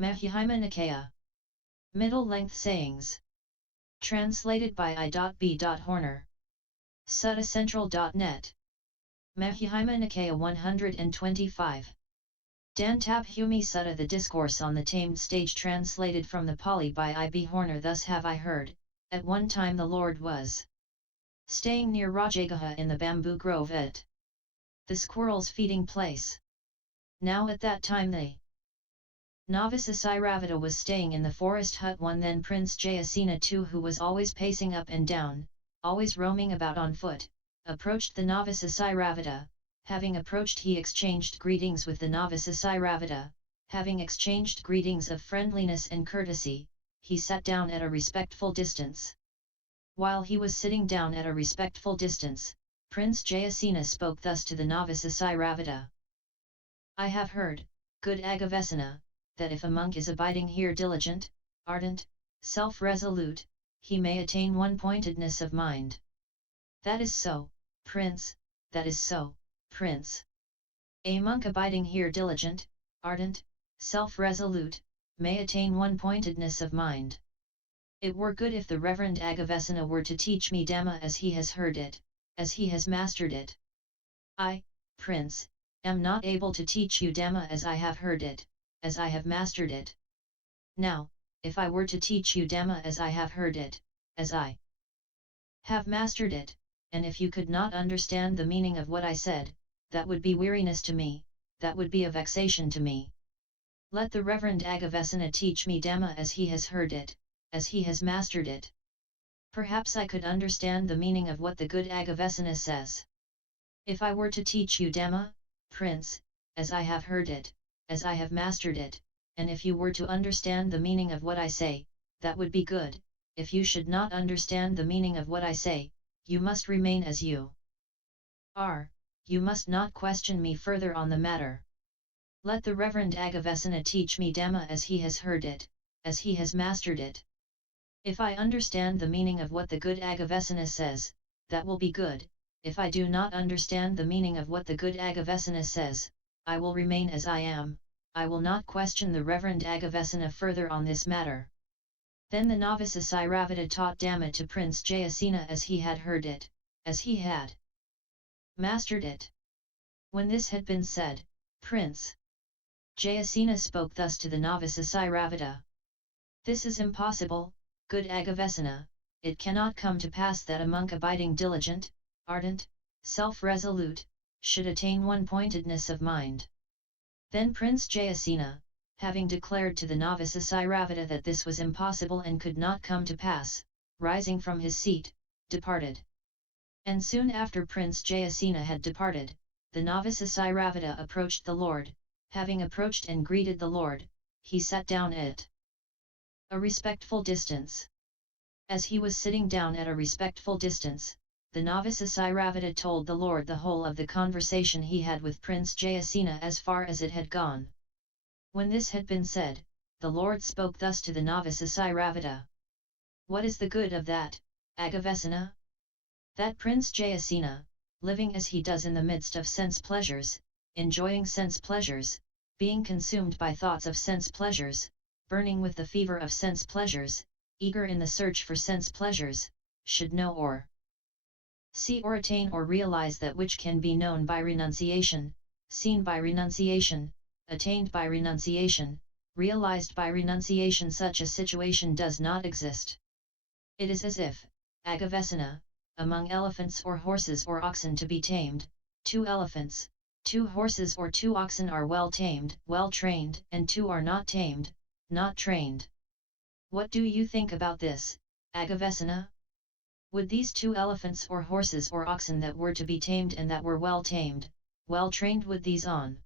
Majjhima Nikaya. Middle-length sayings. Translated by I.B.Horner. Suttacentral.net. Majjhima Nikaya 125. Dantab Humi Sutta. The Discourse on the Tamed Stage, translated from the Pali by I.B.Horner. Thus have I heard, at one time the Lord was staying near Rajagaha in the bamboo grove at the squirrel's feeding place. Now at that time the novice Aciravata was staying in the forest hut. One then Prince Jayasena too, who was always pacing up and down, always roaming about on foot, approached the novice Aciravata. Having approached, he exchanged greetings with the novice Aciravata. Having exchanged greetings of friendliness and courtesy, he sat down at a respectful distance. While he was sitting down at a respectful distance, Prince Jayasena spoke thus to the novice Aciravata. I have heard, good Aggivessana, that if a monk is abiding here diligent, ardent, self-resolute, he may attain one-pointedness of mind. That is so, Prince, that is so, Prince. A monk abiding here diligent, ardent, self-resolute, may attain one-pointedness of mind. It were good if the Reverend Aggivessana were to teach me Dhamma as he has heard it, as he has mastered it. I, Prince, am not able to teach you Dhamma as I have heard it, as I have mastered it. Now, if I were to teach you Dhamma as I have heard it, as I have mastered it, and if you could not understand the meaning of what I said, that would be weariness to me, that would be a vexation to me. Let the Reverend Aggivessana teach me Dhamma as he has heard it, as he has mastered it. Perhaps I could understand the meaning of what the good Aggivessana says. If I were to teach you Dhamma, Prince, as I have heard it, as I have mastered it, and if you were to understand the meaning of what I say, that would be good. If you should not understand the meaning of what I say, you must remain as you are, you must not question me further on the matter. Let the Reverend Aggivessana teach me Dhamma as he has heard it, as he has mastered it. If I understand the meaning of what the good Aggivessana says, that will be good. If I do not understand the meaning of what the good Aggivessana says, I will remain as I am. I will not question the Reverend Aggivessana further on this matter. Then the novice Aciravata taught Dhamma to Prince Jayasena as he had heard it, as he had mastered it. When this had been said, Prince Jayasena spoke thus to the novice Aciravata. This is impossible, good Aggivessana. It cannot come to pass that a monk abiding diligent, ardent, self-resolute, should attain one-pointedness of mind. Then Prince Jayasena, having declared to the novice Aciravata that this was impossible and could not come to pass, rising from his seat, departed. And soon after Prince Jayasena had departed, the novice Aciravata approached the Lord. Having approached and greeted the Lord, he sat down at a respectful distance. As he was sitting down at a respectful distance, the novice Aciravata told the Lord the whole of the conversation he had with Prince Jayasena as far as it had gone. When this had been said, the Lord spoke thus to the novice Aciravata. What is the good of that, Aggivessana? That Prince Jayasena, living as he does in the midst of sense pleasures, enjoying sense pleasures, being consumed by thoughts of sense pleasures, burning with the fever of sense pleasures, eager in the search for sense pleasures, should know or see or attain or realize that which can be known by renunciation, seen by renunciation, attained by renunciation, realized by renunciation. Such a situation does not exist. It is as if, Aggivessana, among elephants or horses or oxen to be tamed, 2 elephants, 2 horses or 2 oxen are well tamed, well trained, and 2 are not tamed, not trained. What do you think about this, Aggivessana? Would these 2 elephants or horses or oxen that were to be tamed and that were well tamed, well trained, would these on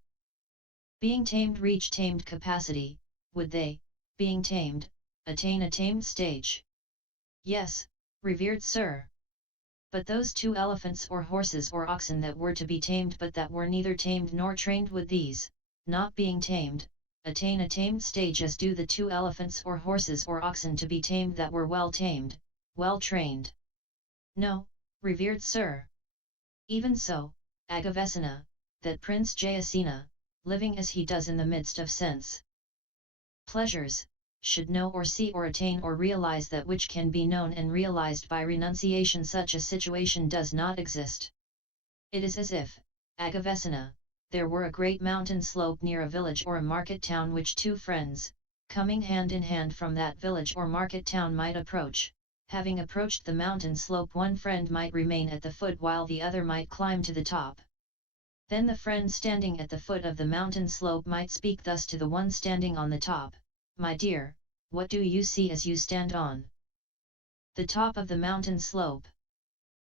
being tamed reach tamed capacity, would they, being tamed, attain a tamed stage? Yes, revered sir. But those 2 elephants or horses or oxen that were to be tamed but that were neither tamed nor trained, would these, not being tamed, attain a tamed stage as do the 2 elephants or horses or oxen to be tamed that were well tamed, well trained? No, revered sir. Even so, Aggivessana, that Prince Jayasena, living as he does in the midst of sense pleasures, should know or see or attain or realize that which can be known and realized by renunciation. Such a situation does not exist. It is as if, Aggivessana, there were a great mountain slope near a village or a market town which two friends, coming hand in hand from that village or market town, might approach. Having approached the mountain slope, one friend might remain at the foot while the other might climb to the top. Then the friend standing at the foot of the mountain slope might speak thus to the one standing on the top: "My dear, what do you see as you stand on the top of the mountain slope?"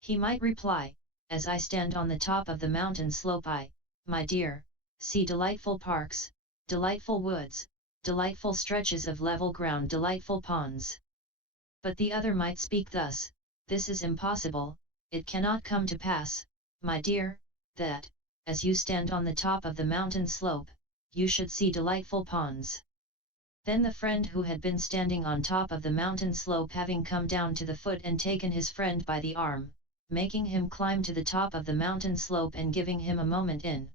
He might reply: "As I stand on the top of the mountain slope, I, my dear, see delightful parks, delightful woods, delightful stretches of level ground, delightful ponds." But the other might speak thus: "This is impossible, it cannot come to pass, my dear, that, as you stand on the top of the mountain slope, you should see delightful ponds." Then the friend who had been standing on top of the mountain slope, having come down to the foot and taken his friend by the arm, making him climb to the top of the mountain slope and giving him a moment in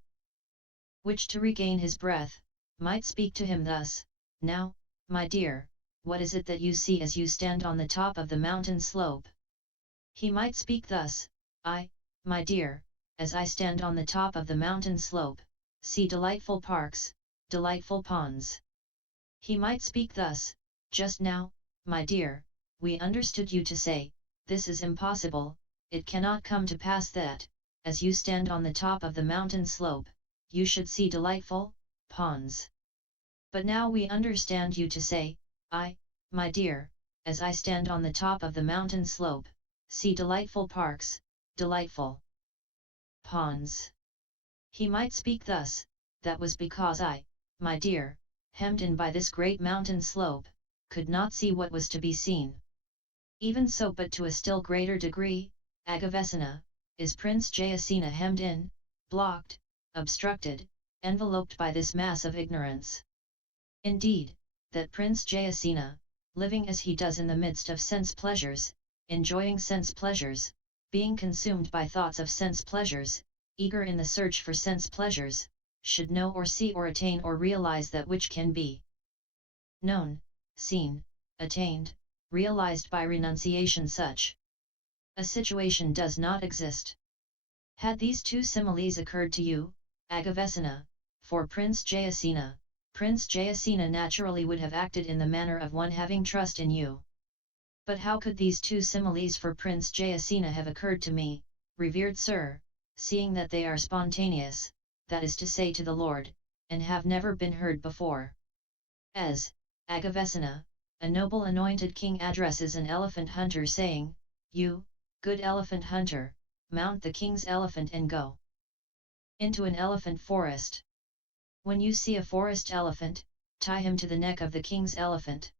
which to regain his breath, might speak to him thus: "Now, my dear, what is it that you see as you stand on the top of the mountain slope?" He might speak thus: "I, my dear, as I stand on the top of the mountain slope, see delightful parks, delightful ponds." He might speak thus: "Just now, my dear, we understood you to say, this is impossible, it cannot come to pass that, as you stand on the top of the mountain slope, you should see delightful ponds. But now we understand you to say, I, my dear, as I stand on the top of the mountain slope, see delightful parks, delightful ponds." He might speak thus: "That was because I, my dear, hemmed in by this great mountain slope, could not see what was to be seen." Even so, but to a still greater degree, Aggivessana, is Prince Jayasena hemmed in, blocked, obstructed, enveloped by this mass of ignorance. Indeed, that Prince Jayasena, living as he does in the midst of sense pleasures, enjoying sense pleasures, being consumed by thoughts of sense pleasures, eager in the search for sense pleasures, should know or see or attain or realize that which can be known, seen, attained, realized by renunciation. Such a situation does not exist. Had these two similes occurred to you, Aggivessana, for Prince Jayasena, Prince Jayasena naturally would have acted in the manner of one having trust in you. But how could these two similes for Prince Jayasena have occurred to me, revered sir, seeing that they are spontaneous, that is to say to the Lord, and have never been heard before? As, Aggivessana, a noble anointed king addresses an elephant hunter saying, "You, good elephant hunter, mount the king's elephant and go into an elephant forest. When you see a forest elephant, tie him to the neck of the king's elephant."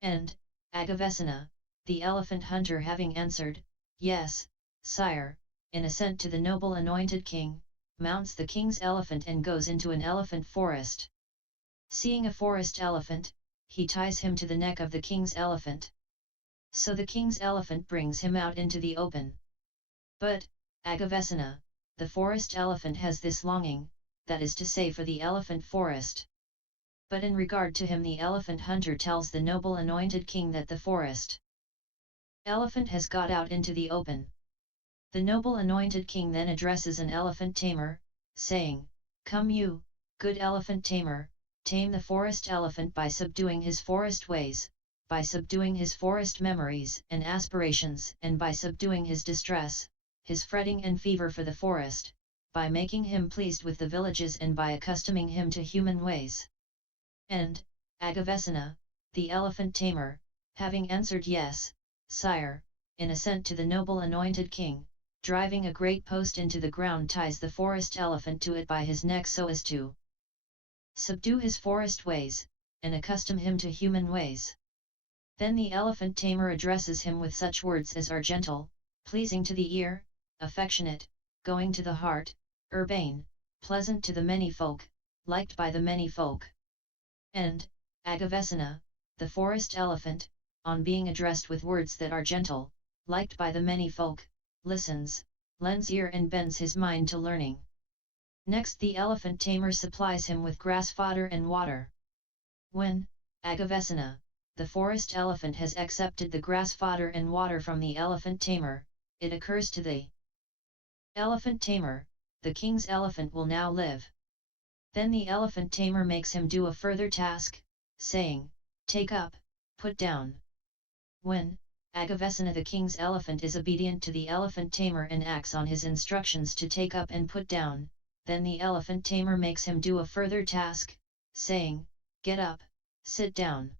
And, Aggivessana, the elephant hunter having answered, "Yes, sire," in assent to the noble anointed king, mounts the king's elephant and goes into an elephant forest. Seeing a forest elephant, he ties him to the neck of the king's elephant. So the king's elephant brings him out into the open. But, Aggivessana, the forest elephant has this longing, that is to say for the elephant forest. But in regard to him the elephant hunter tells the noble anointed king that the forest elephant has got out into the open. The noble anointed king then addresses an elephant tamer, saying, "Come you, good elephant tamer, tame the forest elephant by subduing his forest ways, by subduing his forest memories and aspirations, and by subduing his distress, his fretting and fever for the forest, by making him pleased with the villages and by accustoming him to human ways." And, Aggivessana, the elephant tamer, having answered yes, sire, in assent to the noble anointed king, driving a great post into the ground ties the forest elephant to it by his neck so as to subdue his forest ways, and accustom him to human ways. Then the elephant tamer addresses him with such words as are gentle, pleasing to the ear, affectionate, going to the heart, urbane, pleasant to the many folk, liked by the many folk. And, Aggivessana, the forest elephant, on being addressed with words that are gentle, liked by the many folk, listens, lends ear and bends his mind to learning. Next the elephant tamer supplies him with grass fodder and water. When, Aggivessana, the forest elephant has accepted the grass fodder and water from the elephant tamer, it occurs to the elephant tamer, the king's elephant will now live. Then the elephant tamer makes him do a further task, saying, take up, put down. When, Aggivessana the king's elephant is obedient to the elephant tamer and acts on his instructions to take up and put down, then the elephant tamer makes him do a further task, saying, get up, sit down.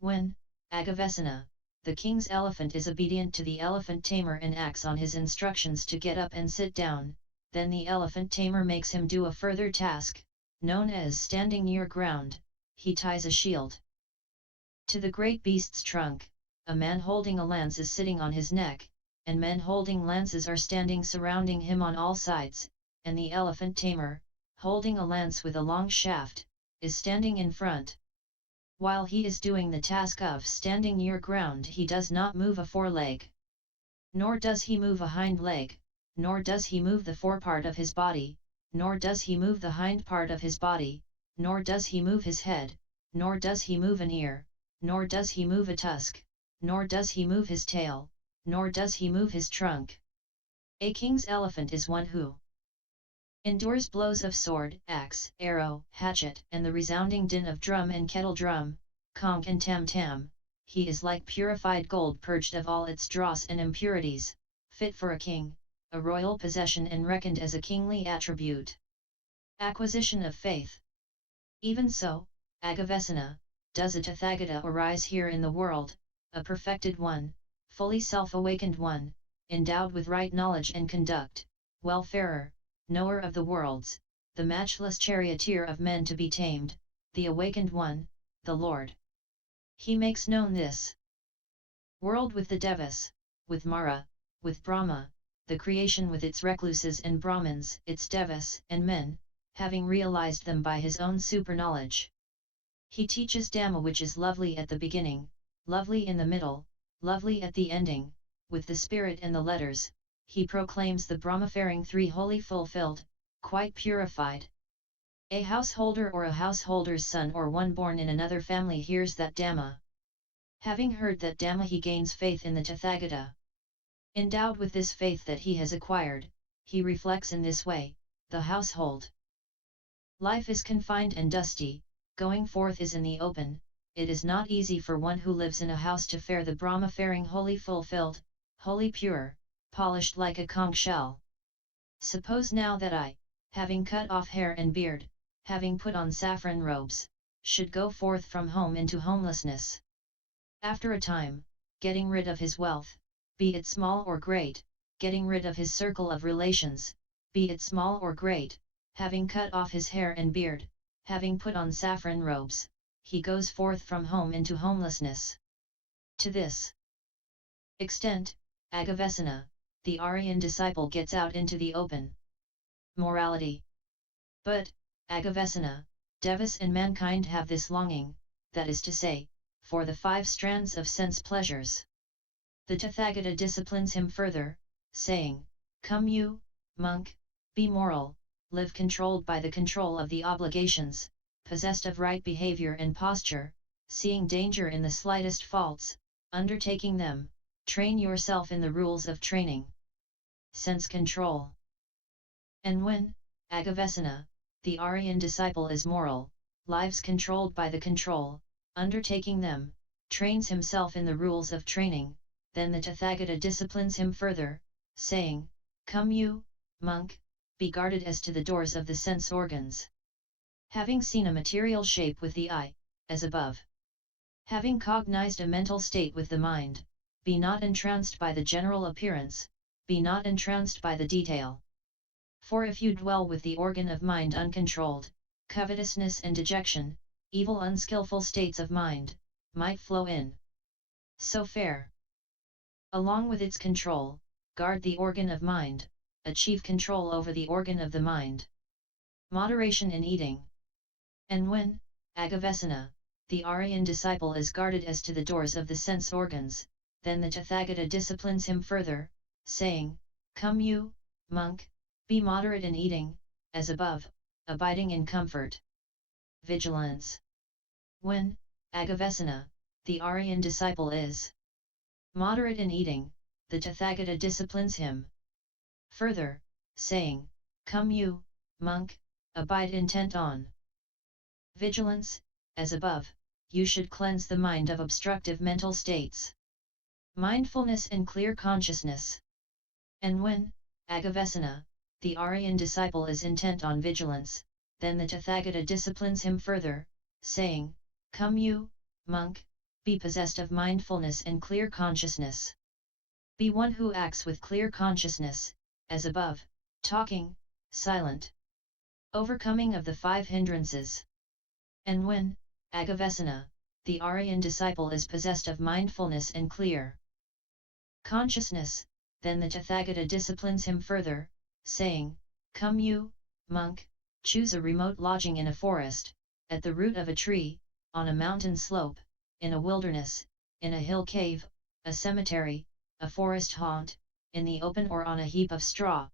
When, Aggivessana, the king's elephant is obedient to the elephant tamer and acts on his instructions to get up and sit down, then the elephant tamer makes him do a further task, known as standing your ground, he ties a shield to the great beast's trunk, a man holding a lance is sitting on his neck, and men holding lances are standing surrounding him on all sides, and the elephant tamer, holding a lance with a long shaft, is standing in front. While he is doing the task of standing your ground, he does not move a foreleg, nor does he move a hind leg, nor does he move the forepart of his body, nor does he move the hind part of his body, nor does he move his head, nor does he move an ear, nor does he move a tusk, nor does he move his tail, nor does he move his trunk. A king's elephant is one who endures blows of sword, axe, arrow, hatchet, and the resounding din of drum and kettle drum, conch and tam-tam. He is like purified gold purged of all its dross and impurities, fit for a king, a royal possession and reckoned as a kingly attribute. Acquisition of faith. Even so, Aggivessana, does a Tathagata arise here in the world, a perfected one, fully self-awakened one, endowed with right knowledge and conduct, welfarer, knower of the worlds, the matchless charioteer of men to be tamed, the awakened one, the Lord. He makes known this world with the Devas, with Mara, with Brahma, the creation with its recluses and Brahmins, its Devas and men, having realized them by his own super-knowledge. He teaches Dhamma, which is lovely at the beginning, lovely in the middle, lovely at the ending, with the spirit and the letters. He proclaims the Brahmafaring three wholly fulfilled, quite purified. A householder or a householder's son or one born in another family hears that Dhamma. Having heard that Dhamma, he gains faith in the Tathagata. Endowed with this faith that he has acquired, he reflects in this way, the household life is confined and dusty, going forth is in the open. It is not easy for one who lives in a house to fare the Brahma-faring wholly fulfilled, wholly pure, polished like a conch shell. Suppose now that I, having cut off hair and beard, having put on saffron robes, should go forth from home into homelessness. After a time, getting rid of his wealth, be it small or great, getting rid of his circle of relations, be it small or great, having cut off his hair and beard, having put on saffron robes, he goes forth from home into homelessness. To this extent, Aggivessana, the Aryan disciple, gets out into the open morality. But, Aggivessana, Devas and mankind have this longing, that is to say, for the 5 strands of sense pleasures. The Tathagata disciplines him further, saying, come you, monk, be moral, live controlled by the control of the obligations, possessed of right behavior and posture, seeing danger in the slightest faults, undertaking them, train yourself in the rules of training. Sense control. And when, Aggivessana, the Aryan disciple is moral, lives controlled by the control, undertaking them, trains himself in the rules of training, then the Tathagata disciplines him further, saying, come you, monk, be guarded as to the doors of the sense organs. Having seen a material shape with the eye, as above. Having cognized a mental state with the mind, be not entranced by the general appearance, be not entranced by the detail. For if you dwell with the organ of mind uncontrolled, covetousness and dejection, evil unskillful states of mind, might flow in. So fare. Along with its control, guard the organ of mind, achieve control over the organ of the mind. Moderation in eating. And when, Aggivessana, the Aryan disciple is guarded as to the doors of the sense organs, then the Tathagata disciplines him further, saying, come you, monk, be moderate in eating, as above, abiding in comfort. Vigilance. When, Aggivessana, the Aryan disciple is moderate in eating, the Tathagata disciplines him further, saying, "Come you, monk, abide intent on vigilance, as above, you should cleanse the mind of obstructive mental states, mindfulness and clear consciousness." And when, Aggivessana, the Aryan disciple is intent on vigilance, then the Tathagata disciplines him further, saying, "Come you, monk, be possessed of mindfulness and clear consciousness. Be one who acts with clear consciousness, as above, talking, silent, overcoming of the 5 hindrances." And when, Aggivessana, the Aryan disciple is possessed of mindfulness and clear consciousness, then the Tathagata disciplines him further, saying, "Come you, monk, choose a remote lodging in a forest, at the root of a tree, on a mountain slope, in a wilderness, in a hill cave, a cemetery, a forest haunt, in the open or on a heap of straw."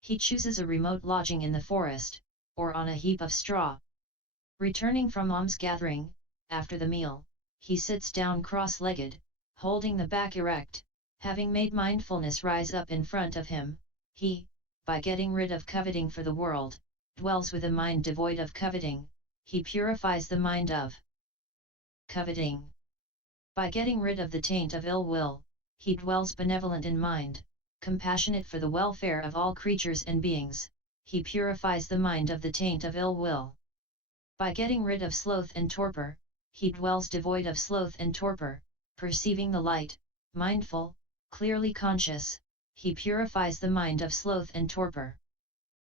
He chooses a remote lodging in the forest, or on a heap of straw. Returning from alms gathering, after the meal, he sits down cross-legged, holding the back erect, having made mindfulness rise up in front of him. He, by getting rid of coveting for the world, dwells with a mind devoid of coveting. He purifies the mind of coveting. By getting rid of the taint of ill will, he dwells benevolent in mind, compassionate for the welfare of all creatures and beings. He purifies the mind of the taint of ill will. By getting rid of sloth and torpor, he dwells devoid of sloth and torpor, perceiving the light, mindful, clearly conscious. He purifies the mind of sloth and torpor.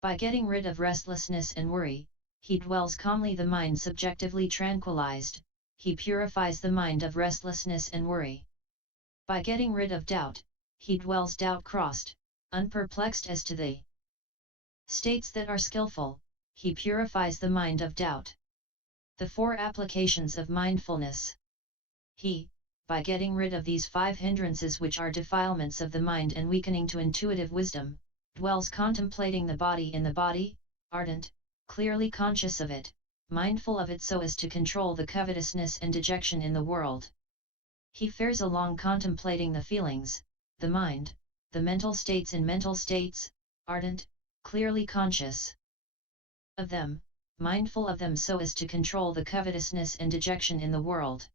By getting rid of restlessness and worry, he dwells calmly, the mind subjectively tranquilized. He purifies the mind of restlessness and worry. By getting rid of doubt, he dwells doubt-crossed, unperplexed as to the states that are skillful. He purifies the mind of doubt. The 4 applications of mindfulness. He, by getting rid of these 5 hindrances which are defilements of the mind and weakening to intuitive wisdom, dwells contemplating the body in the body, ardent, clearly conscious of it, mindful of it so as to control the covetousness and dejection in the world. He fares along contemplating the feelings, the mind, the mental states in mental states, ardent, clearly conscious of them, mindful of them so as to control the covetousness and dejection in the world.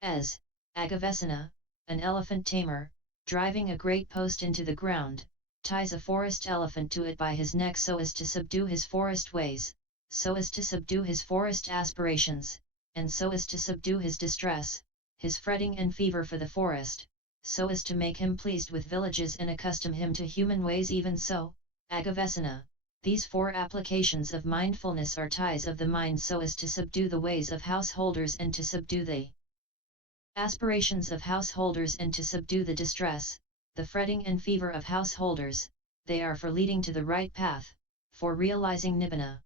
As, Aggivessana, an elephant tamer, driving a great post into the ground, ties a forest elephant to it by his neck so as to subdue his forest ways, so as to subdue his forest aspirations, and so as to subdue his distress, his fretting and fever for the forest, so as to make him pleased with villages and accustom him to human ways. Even so, Aggivessana, these 4 applications of mindfulness are ties of the mind so as to subdue the ways of householders and to subdue the aspirations of householders and to subdue the distress, the fretting and fever of householders. They are for leading to the right path, for realizing Nibbana.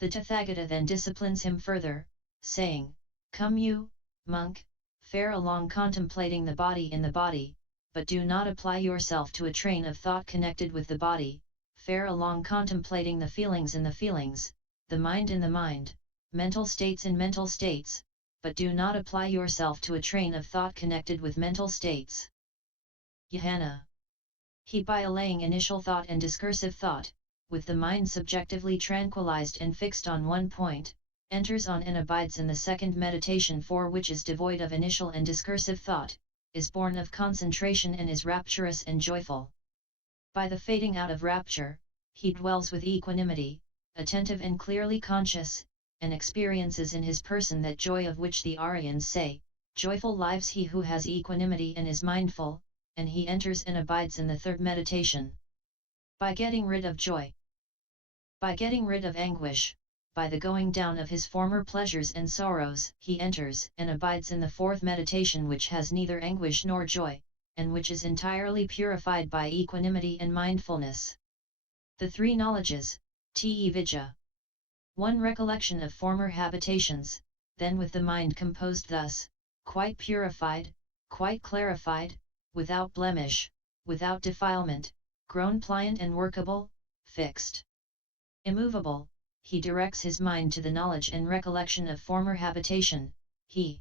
The Tathagata then disciplines him further, saying, "Come you, monk, fare along contemplating the body in the body, but do not apply yourself to a train of thought connected with the body. Fare along contemplating the feelings in the feelings, the mind in the mind, mental states in mental states, but do not apply yourself to a train of thought connected with mental states." Jhana. He, by allaying initial thought and discursive thought, with the mind subjectively tranquilized and fixed on one point, enters on and abides in the second meditation, for which is devoid of initial and discursive thought, is born of concentration and is rapturous and joyful. By the fading out of rapture, he dwells with equanimity, attentive and clearly conscious, and experiences in his person that joy of which the Aryans say, "Joyful lives he who has equanimity and is mindful," and he enters and abides in the third meditation. By getting rid of joy, by getting rid of anguish, by the going down of his former pleasures and sorrows, he enters and abides in the fourth meditation, which has neither anguish nor joy, and which is entirely purified by equanimity and mindfulness. The 3 knowledges, te vidya. 1. Recollection of former habitations, then with the mind composed thus, quite purified, quite clarified, without blemish, without defilement, grown pliant and workable, fixed, immovable, he directs his mind to the knowledge and recollection of former habitation, he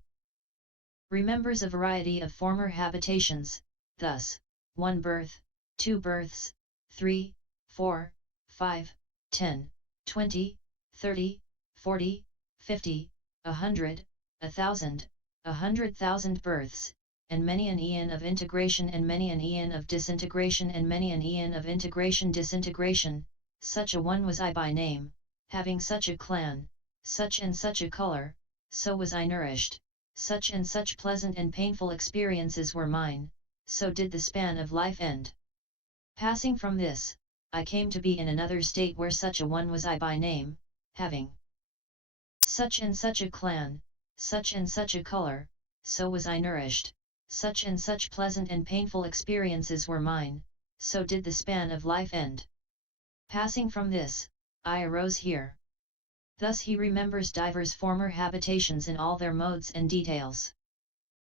remembers a variety of former habitations, thus, 1 birth, 2 births, 3, 4, 5, 10, 20, 30, 40, 50, 100, 1,000, 100,000 births, and many an eon of integration and many an eon of disintegration and many an eon of integration disintegration. Such a one was I by name, having such a clan, such and such a color, so was I nourished, such and such pleasant and painful experiences were mine, so did the span of life end. Passing from this, I came to be in another state where such a one was I by name, having such and such a clan, such and such a color, so was I nourished, such and such pleasant and painful experiences were mine, so did the span of life end. Passing from this, I arose here. Thus he remembers divers former habitations in all their modes and details.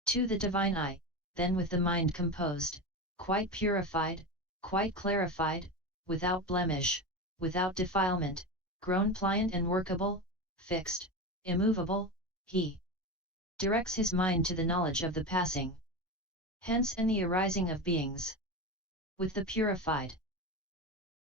To the divine eye, then with the mind composed, quite purified, quite clarified, without blemish, without defilement, grown pliant and workable, fixed, immovable, he directs his mind to the knowledge of the passing, hence and the arising of beings. With the purified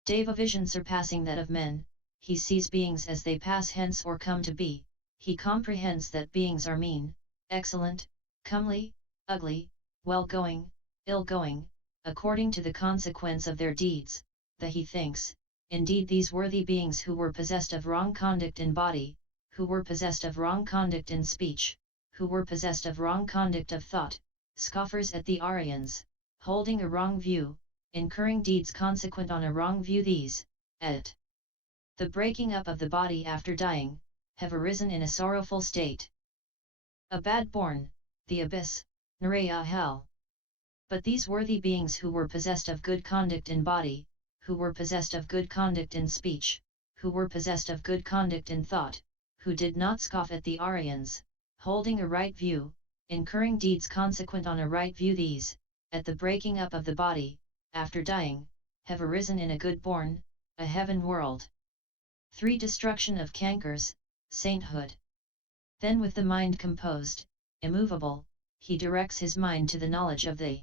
Deva vision surpassing that of men, he sees beings as they pass hence or come to be, he comprehends that beings are mean, excellent, comely, ugly, well-going, ill-going, according to the consequence of their deeds, that he thinks, indeed these worthy beings who were possessed of wrong conduct in body, who were possessed of wrong conduct in speech, who were possessed of wrong conduct of thought, scoffers at the Aryans, holding a wrong view, incurring deeds consequent on a wrong view, these, at the breaking up of the body after dying, have arisen in a sorrowful state. A bad born, the abyss, Naraya hell. But these worthy beings who were possessed of good conduct in body, who were possessed of good conduct in speech, who were possessed of good conduct in thought, who did not scoff at the Aryans, holding a right view, incurring deeds consequent on a right view, these, at the breaking up of the body, after dying, have arisen in a good born, a heaven world. 3. Destruction of cankers, sainthood. Then with the mind composed, immovable, he directs his mind to the knowledge of the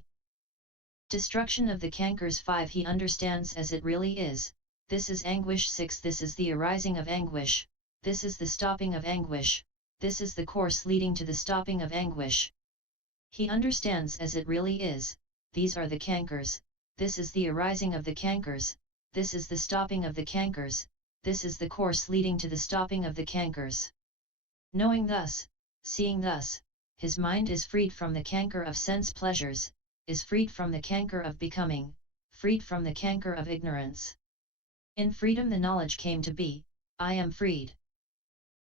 destruction of the cankers. 5. He understands as it really is, this is anguish. 6. This is the arising of anguish, this is the stopping of anguish, this is the course leading to the stopping of anguish. He understands as it really is, these are the cankers, this is the arising of the cankers, this is the stopping of the cankers, this is the course leading to the stopping of the cankers. Knowing thus, seeing thus, his mind is freed from the canker of sense pleasures, is freed from the canker of becoming, freed from the canker of ignorance. In freedom the knowledge came to be, I am freed.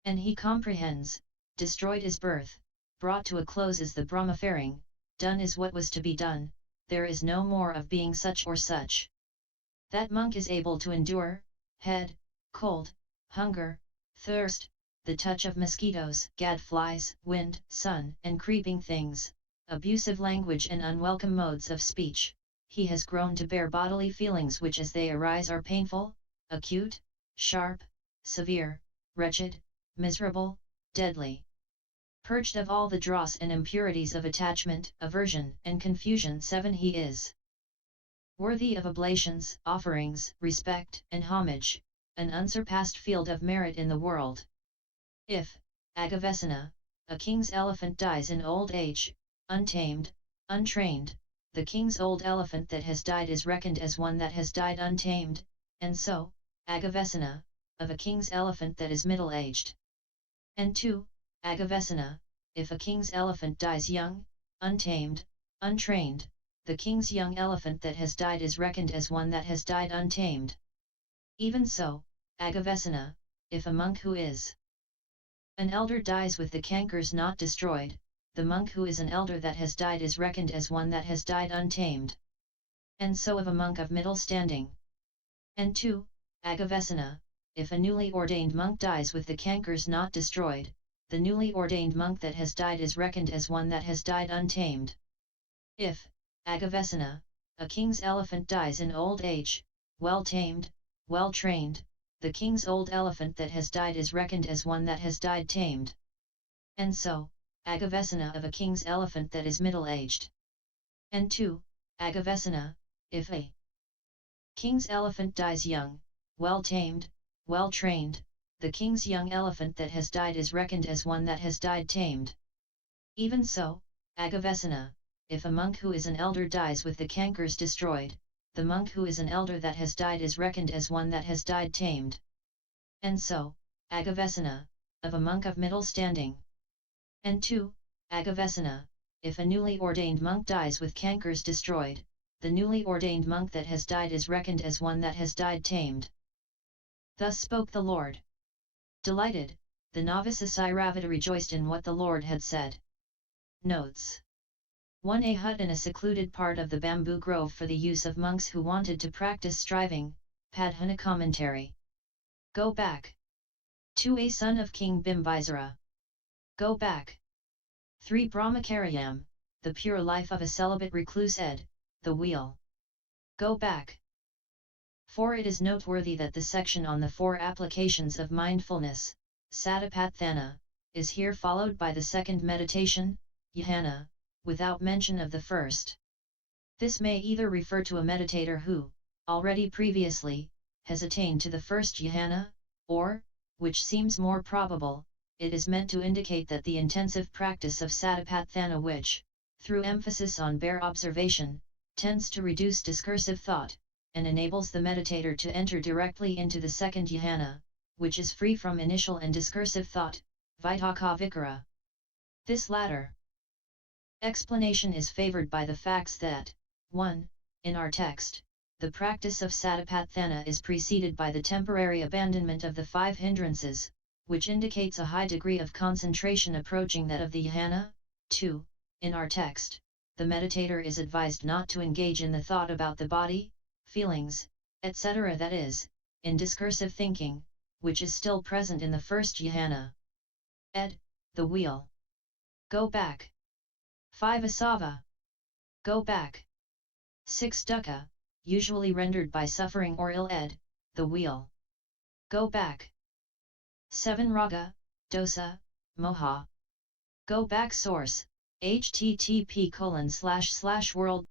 And he comprehends, destroyed is birth, brought to a close is the Brahmafaring, done is what was to be done, there is no more of being such or such. That monk is able to endure, head, cold, hunger, thirst, the touch of mosquitoes, gadflies, wind, sun, and creeping things, abusive language and unwelcome modes of speech. He has grown to bear bodily feelings which as they arise are painful, acute, sharp, severe, wretched, miserable, deadly. Purged of all the dross and impurities of attachment, aversion, and confusion. 7. He is worthy of oblations, offerings, respect, and homage, an unsurpassed field of merit in the world. If, Aggivessana, a king's elephant dies in old age, untamed, untrained, the king's old elephant that has died is reckoned as one that has died untamed, and so, Aggivessana, of a king's elephant that is middle-aged. And 2. Aggivessana, if a king's elephant dies young, untamed, untrained, the king's young elephant that has died is reckoned as one that has died untamed. Even so, Aggivessana, if a monk who is an elder dies with the cankers not destroyed, the monk who is an elder that has died is reckoned as one that has died untamed. And so of a monk of middle standing. And 2. Aggivessana, if a newly ordained monk dies with the cankers not destroyed, the newly ordained monk that has died is reckoned as one that has died untamed. If, Aggivessana, a king's elephant dies in old age, well tamed, well trained, the king's old elephant that has died is reckoned as one that has died tamed. And so, Aggivessana of a king's elephant that is middle-aged. And 2. Aggivessana, if a king's elephant dies young, well tamed, well trained, the king's young elephant that has died is reckoned as one that has died tamed. Even so, Aggivessana, if a monk who is an elder dies with the cankers destroyed, the monk who is an elder that has died is reckoned as one that has died tamed. And so, Aggivessana, of a monk of middle standing. And 2. Aggivessana, if a newly ordained monk dies with cankers destroyed, the newly ordained monk that has died is reckoned as one that has died tamed. Thus spoke the Lord. Delighted, the novice Aciravata rejoiced in what the Lord had said. Notes. 1. A hut in a secluded part of the bamboo grove for the use of monks who wanted to practice striving, Padhana commentary. Go back. 2. A son of King Bimbisara. Go back. 3. Brahmacharyam, the pure life of a celibate recluse ed, the wheel. Go back. 4. It is noteworthy that the section on the 4 applications of mindfulness, Satipatthana, is here followed by the second meditation, Jhana, without mention of the first. This may either refer to a meditator who, already previously, has attained to the first Jhana, or, which seems more probable, it is meant to indicate that the intensive practice of Satipatthana which, through emphasis on bare observation, tends to reduce discursive thought, and enables the meditator to enter directly into the second Jhana, which is free from initial and discursive thought, Vitaka Vikara. This latter explanation is favored by the facts that, 1. In our text, the practice of Satipatthana is preceded by the temporary abandonment of the 5 hindrances, which indicates a high degree of concentration approaching that of the Jhana. 2. In our text, the meditator is advised not to engage in the thought about the body, feelings, etc., that is, in discursive thinking, which is still present in the first Jhana. Ed. The wheel. Go back. 5. Asava. Go back. 6. Dukkha, usually rendered by suffering or ill ed, the wheel. Go back. 7. Raga, dosa, moha. Go back source, http://world